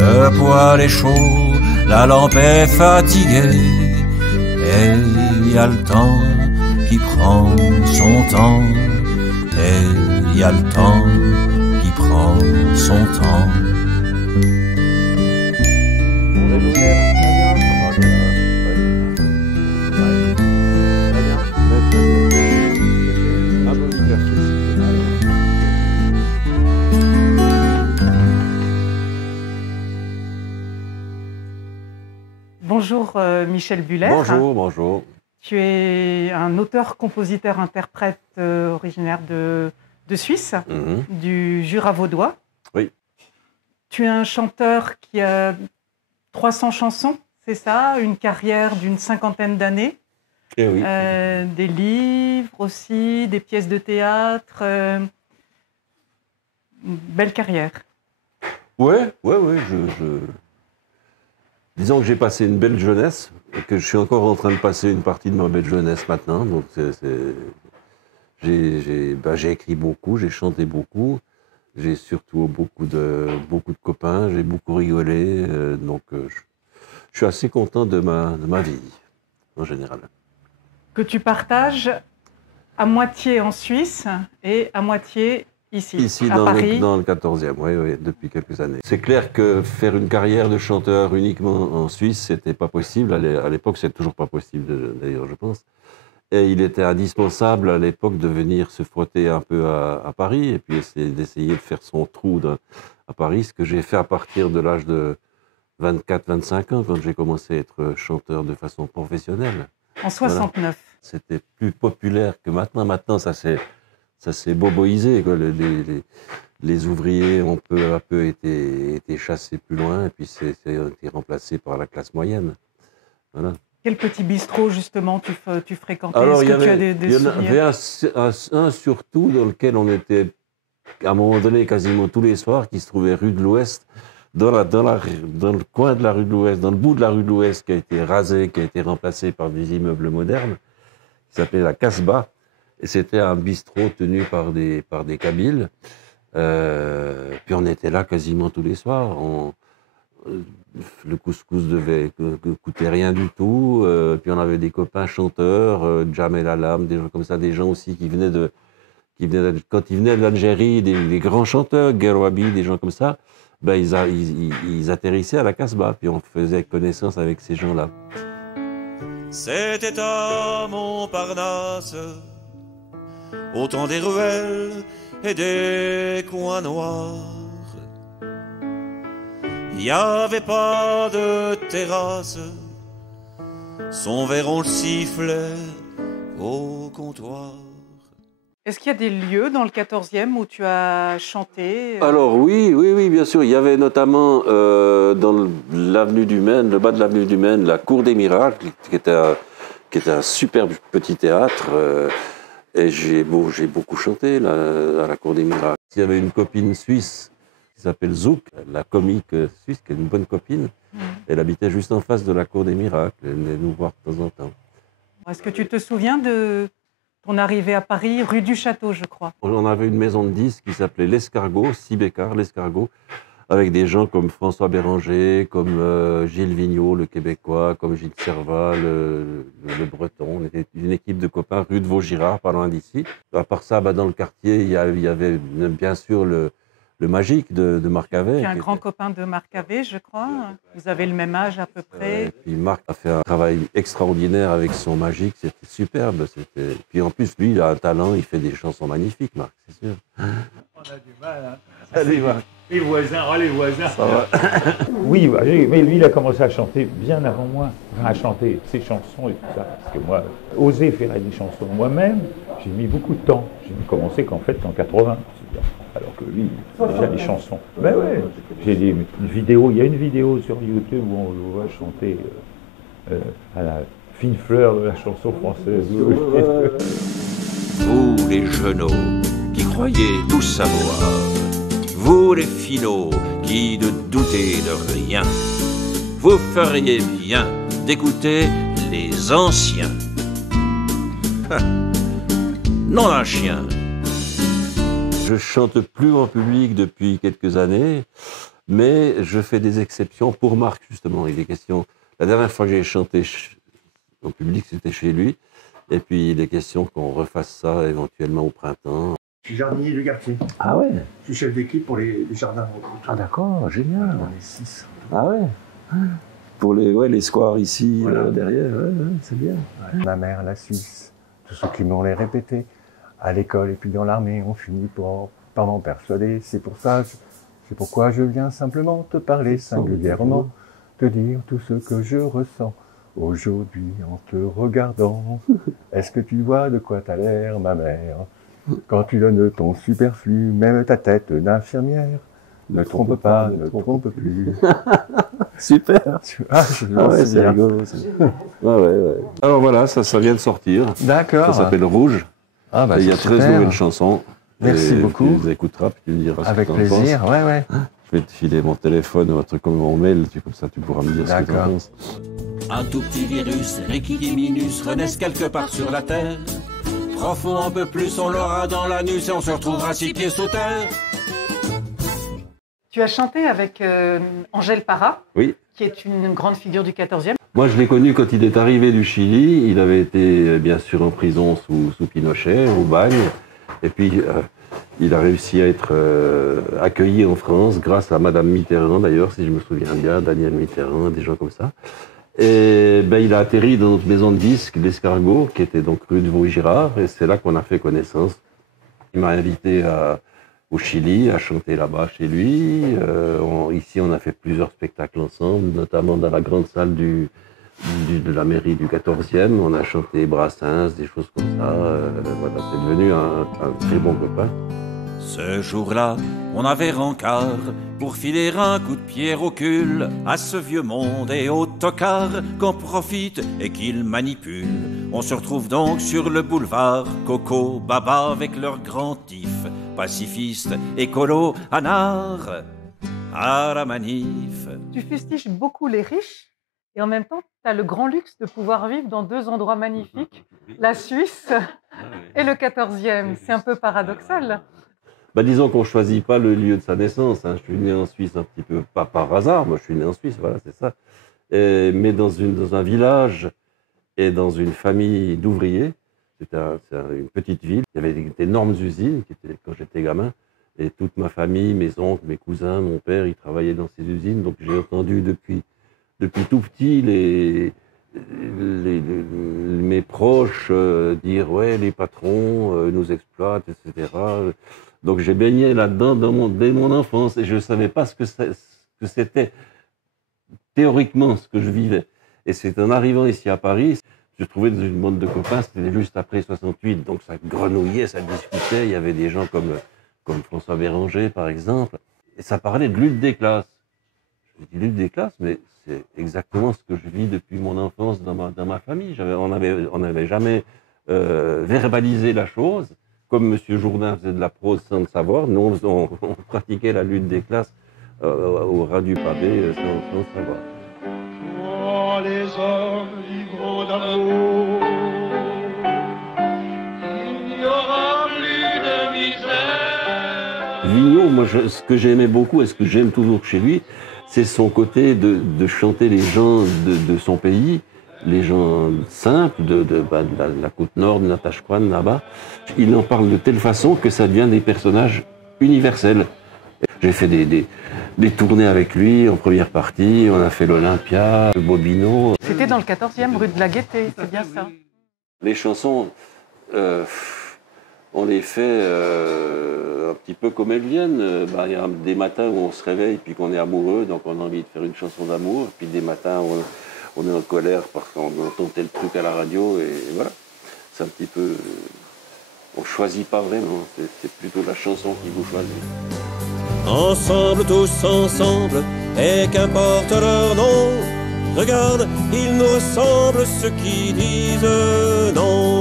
Le poêle est chaud, la lampe est fatiguée, et il y a le temps qui prend son temps, et il y a le temps qui prend son temps. Bonjour Michel Buller. Bonjour, bonjour. Tu es un auteur, compositeur, interprète originaire de Suisse, du Jura vaudois. Oui. Tu es un chanteur qui a 300 chansons, c'est ça? Une carrière d'une 50aine d'années. Eh oui. Des livres aussi, des pièces de théâtre. Une belle carrière. Ouais. Disons que j'ai passé une belle jeunesse et que je suis encore en train de passer une partie de ma belle jeunesse maintenant. Donc j'ai écrit beaucoup, j'ai chanté beaucoup, j'ai surtout beaucoup de copains, j'ai beaucoup rigolé. Donc je suis assez content de ma vie en général. Que tu partages à moitié en Suisse et à moitié ici à Paris. Dans le 14e, oui, depuis quelques années. C'est clair que faire une carrière de chanteur uniquement en Suisse, c'était pas possible. À l'époque, c'est toujours pas possible, d'ailleurs, je pense. Et il était indispensable à l'époque de venir se frotter un peu à Paris et puis d'essayer de faire son trou à Paris, ce que j'ai fait à partir de l'âge de 24-25 ans, quand j'ai commencé à être chanteur de façon professionnelle. En 69. Voilà. C'était plus populaire que maintenant. Maintenant, ça s'est boboisé. Les ouvriers ont peu à peu été chassés plus loin et puis c'est été remplacé par la classe moyenne. Voilà. Quel petit bistrot, justement, tu fréquentais? Alors, il y en avait un surtout dans lequel on était, à un moment donné, quasiment tous les soirs, qui se trouvait rue de l'Ouest, dans le coin de la rue de l'Ouest, dans le bout de la rue de l'Ouest, qui a été rasé, qui a été remplacé par des immeubles modernes, qui s'appelait la Casbah. Et c'était un bistrot tenu par des Kabyles. Puis on était là quasiment tous les soirs. Le couscous coûtait rien du tout. Puis on avait des copains chanteurs, Jamel Alam, des gens comme ça, des gens aussi qui venaient quand ils venaient d'Algérie, des grands chanteurs, Guerwabi, des gens comme ça. Ben ils atterrissaient à la Casbah. Puis on faisait connaissance avec ces gens-là. C'était à Montparnasse, au temps des ruelles et des coins noirs. Il n'y avait pas de terrasse, son verre on le sifflait au comptoir. Est-ce qu'il y a des lieux dans le 14e où tu as chanté? Alors oui, bien sûr. Il y avait notamment dans l'avenue du Maine, le bas de l'avenue du Maine, la Cour des Miracles, qui était un superbe petit théâtre. Et j'ai beaucoup chanté là, à la Cour des Miracles. Il y avait une copine suisse qui s'appelle Zouk, la comique suisse, qui est une bonne copine. Elle habitait juste en face de la Cour des Miracles. Elle venait nous voir de temps en temps. Est-ce que tu te souviens de ton arrivée à Paris, rue du Château, je crois? On avait une maison de disques qui s'appelait l'Escargot, Sibécar, l'Escargot, avec des gens comme François Béranger, comme Gilles Vigneault, le Québécois, comme Gilles Servat, le Breton. On était une équipe de copains rue de Vaugirard, pas loin d'ici. À part ça, dans le quartier, il y avait bien sûr le Magique de Marc Havet. Tu es un grand copain de Marc Havet, je crois. Vous avez le même âge à peu près. Et puis Marc a fait un travail extraordinaire avec son Magique, c'était superbe. Puis en plus, lui, il a un talent, il fait des chansons magnifiques, Marc, c'est sûr. On a du mal, hein. Salut Marc. Les voisins, Ça va. Oui, mais lui, il a commencé à chanter bien avant moi. Enfin, à chanter ses chansons et tout ça. Parce que moi, oser faire des chansons moi-même, j'ai mis beaucoup de temps. J'ai commencé qu'en 80. Alors que lui, déjà les chansons. Ben ouais, j'ai une vidéo, il y a une vidéo sur YouTube où on le voit chanter à la fine fleur de la chanson française. Vous les genoux qui croyez tout savoir, vous les finauds qui ne doutez de rien, vous feriez bien d'écouter les anciens. Non un chien. Je chante plus en public depuis quelques années. Mais je fais des exceptions pour Marc, justement. Il est question... La dernière fois que j'ai chanté en public, c'était chez lui. Et puis, il est question qu'on refasse ça éventuellement au printemps. Je suis jardinier du quartier. Ah ouais? Je suis chef d'équipe pour les jardins. Ah d'accord, génial. On est 6. Ah ouais? Pour les squares ici, Voilà. derrière, c'est bien. Ouais. Ma mère, la Suisse, tous ceux qui m'ont les répété à l'école et puis dans l'armée ont fini par m'en persuader. C'est pourquoi je viens simplement te parler singulièrement, te dire tout ce que je ressens aujourd'hui en te regardant. Est-ce que tu vois de quoi t'as l'air, ma mère? Quand tu donnes ton superflu, même ta tête d'infirmière, ne trompe pas, ne trompe plus. Super. Ah, c'est rigolo. Ouais. Alors voilà, ça vient de sortir. D'accord. Ça s'appelle Rouge. Ah, bah, et il y a c'est 13 super. nouvelles chansons. Merci et beaucoup. Tu les écouteras, puis tu me diras Avec ce que tu en penses. plaisir, ouais. Je vais te filer mon téléphone ou un truc comme mon mail, comme ça tu pourras me dire ce que tu en D'accord. penses. Un tout petit virus, Riquidiminus, renaisse quelque part sur la terre. Profond un peu plus, on l'aura dans l'anus et on se retrouvera 6 pieds sous terre. Tu as chanté avec Angèle Parra, Oui. qui est une grande figure du 14e. Moi, je l'ai connu quand il est arrivé du Chili. Il avait été, bien sûr, en prison sous Pinochet, au bagne. Et puis, il a réussi à être accueilli en France grâce à Madame Mitterrand, d'ailleurs, si je me souviens bien, Daniel Mitterrand, des gens comme ça. Et ben, il a atterri dans notre maison de disques, l'Escargot, qui était donc rue de Vaugirard. Et c'est là qu'on a fait connaissance. Il m'a invité au Chili, à chanter là-bas chez lui. Ici, on a fait plusieurs spectacles ensemble, notamment dans la grande salle de la mairie du 14e. On a chanté Brassens, des choses comme ça. Voilà, c'est devenu un très bon copain. Ce jour-là, on avait rencard pour filer un coup de pied au cul à ce vieux monde et au tocard qu'on profite et qu'il manipule. On se retrouve donc sur le boulevard, Coco, Baba avec leur grand tif, pacifiste, écolo, anard, à la manif. Tu fustiges beaucoup les riches et en même temps, tu as le grand luxe de pouvoir vivre dans 2 endroits magnifiques, la Suisse et le 14e. C'est un peu paradoxal. Bah, disons qu'on ne choisit pas le lieu de sa naissance. Hein. Je suis né en Suisse un petit peu, pas par hasard, moi je suis né en Suisse, voilà, c'est ça. Mais dans un village et dans une famille d'ouvriers. C'était une petite ville. Il y avait d'énormes usines quand j'étais gamin. Et toute ma famille, mes oncles, mes cousins, mon père, ils travaillaient dans ces usines. Donc j'ai entendu depuis tout petit mes proches dire ouais, les patrons nous exploitent, etc. Donc j'ai baigné là-dedans dès mon enfance et je ne savais pas ce que c'était théoriquement ce que je vivais. Et c'est en arrivant ici à Paris, je trouvais dans une bande de copains, c'était juste après 68, donc ça grenouillait, ça discutait, il y avait des gens comme François Béranger par exemple, et ça parlait de lutte des classes. Je dis lutte des classes, mais c'est exactement ce que je vis depuis mon enfance dans ma famille. On n'avait jamais verbalisé la chose, comme M. Jourdain faisait de la prose sans le savoir. Nous, on pratiquait la lutte des classes au ras du pavé sans le savoir. Oh, les hommes ivres d'amour, il n'y aura plus de misère. Vigneault, moi, ce que j'aimais beaucoup et ce que j'aime toujours chez lui, c'est son côté de chanter les gens de son pays, les gens simples de la côte nord, de Natashquan, là-bas. Il en parle de telle façon que ça devient des personnages universels. J'ai fait des tournées avec lui en première partie, on a fait l'Olympia, le Bobino. C'était dans le 14e, rue de la Gaîté, c'est bien ça. Les chansons, on les fait un petit peu comme elles viennent. Il y a des matins où on se réveille puis qu'on est amoureux, donc on a envie de faire une chanson d'amour. Puis des matins où on est en colère parce qu'on entend tel truc à la radio. Et voilà, c'est un petit peu... On ne choisit pas vraiment, c'est plutôt la chanson qui vous choisit. Ensemble, tous ensemble, et qu'importe leur nom. Regarde, ils nous ressemblent, ceux qui disent non.